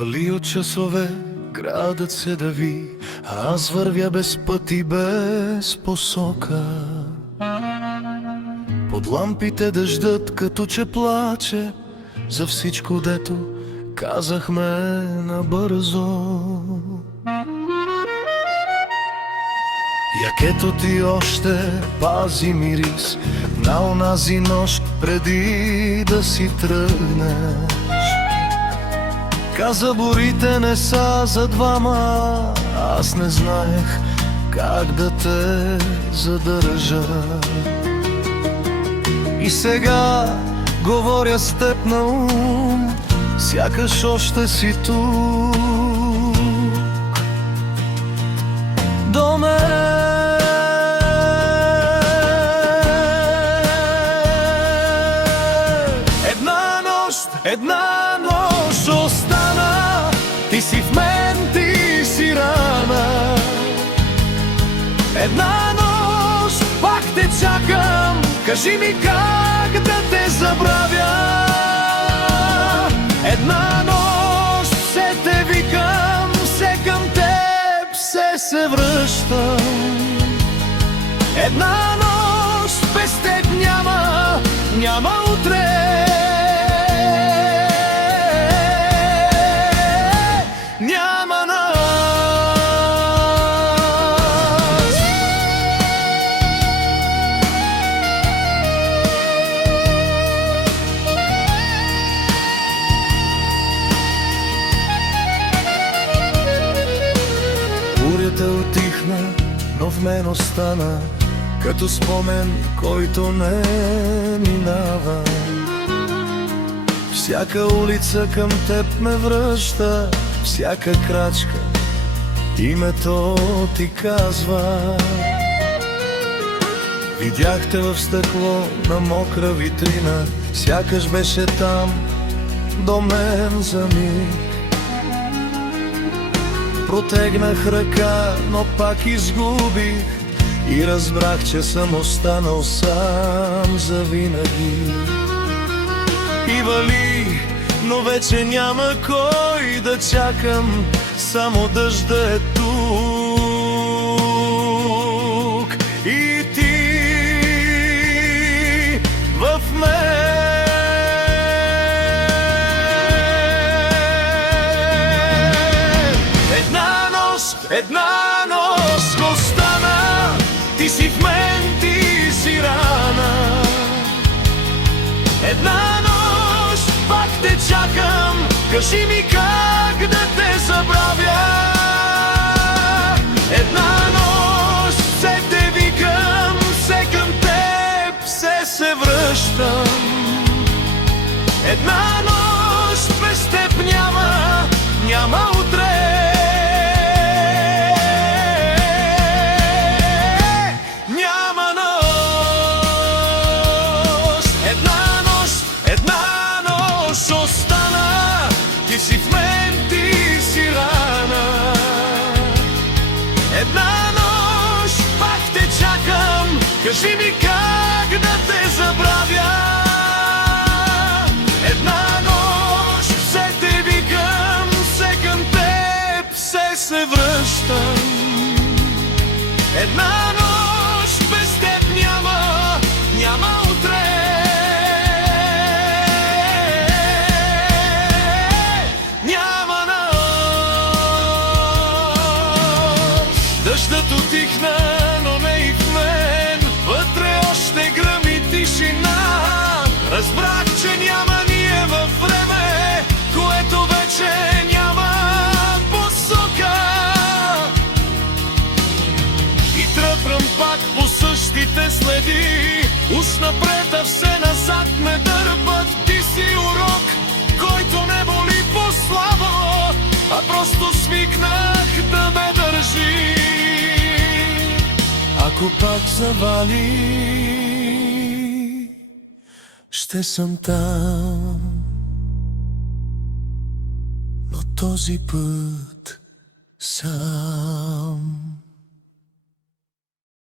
Вали от часове, градът се дави, аз вървя без път и без посока. Под лампите дъждът като че плаче за всичко, дето казахме набързо. Якето ти още пази мирис на онази нощ преди да си тръгнеш. Каза, борите не са за двама, аз не знаех как да те задържа. И сега говоря с теб на ум, сякаш още си тук до мен. Една нощ остана, ти си в мен, ти си рана. Една нощ пак те чакам, кажи ми как да те забравя. Една нощ все те викам, все към теб се връщам. Една нощ без теб няма утре. Бурята отихна, но в мен остана като спомен, който не минава. Всяка улица към теб ме връща, всяка крачка името ти казва. Видяхте в стъкло на мокра витрина, сякаш беше там до мен за миг. Протегнах ръка, но пак изгубих и разбрах, че съм останал сам завинаги. И вали, но вече няма кой да чакам, само дъжда е тук. И ти в мен. Една нощ остана, ти си в мен, ти си рана. Една нощ пак те чакам, кажи ми как да те забравя. Една нощ все те викам, все към теб се връщам. Една нощ без теб няма утре. Остана, ти си в мен, ти си рана. Една нощ пак те чакам, кажи ми как да те забравя. Една нощ все те викам, все към теб се връщам. Една нощ без теб няма утре. Дъждът отихна, но не и в мен, вътре още гръми тишина. Разбрах, че няма ние във време, което вече няма посока. И тръпрам пак по същите следи, уж напред, а все назад ме дърпат. Ти си урок, който не боли по-слабо, а просто свикнах да ме държи. Ако пак завали, ще съм там, но този път сам.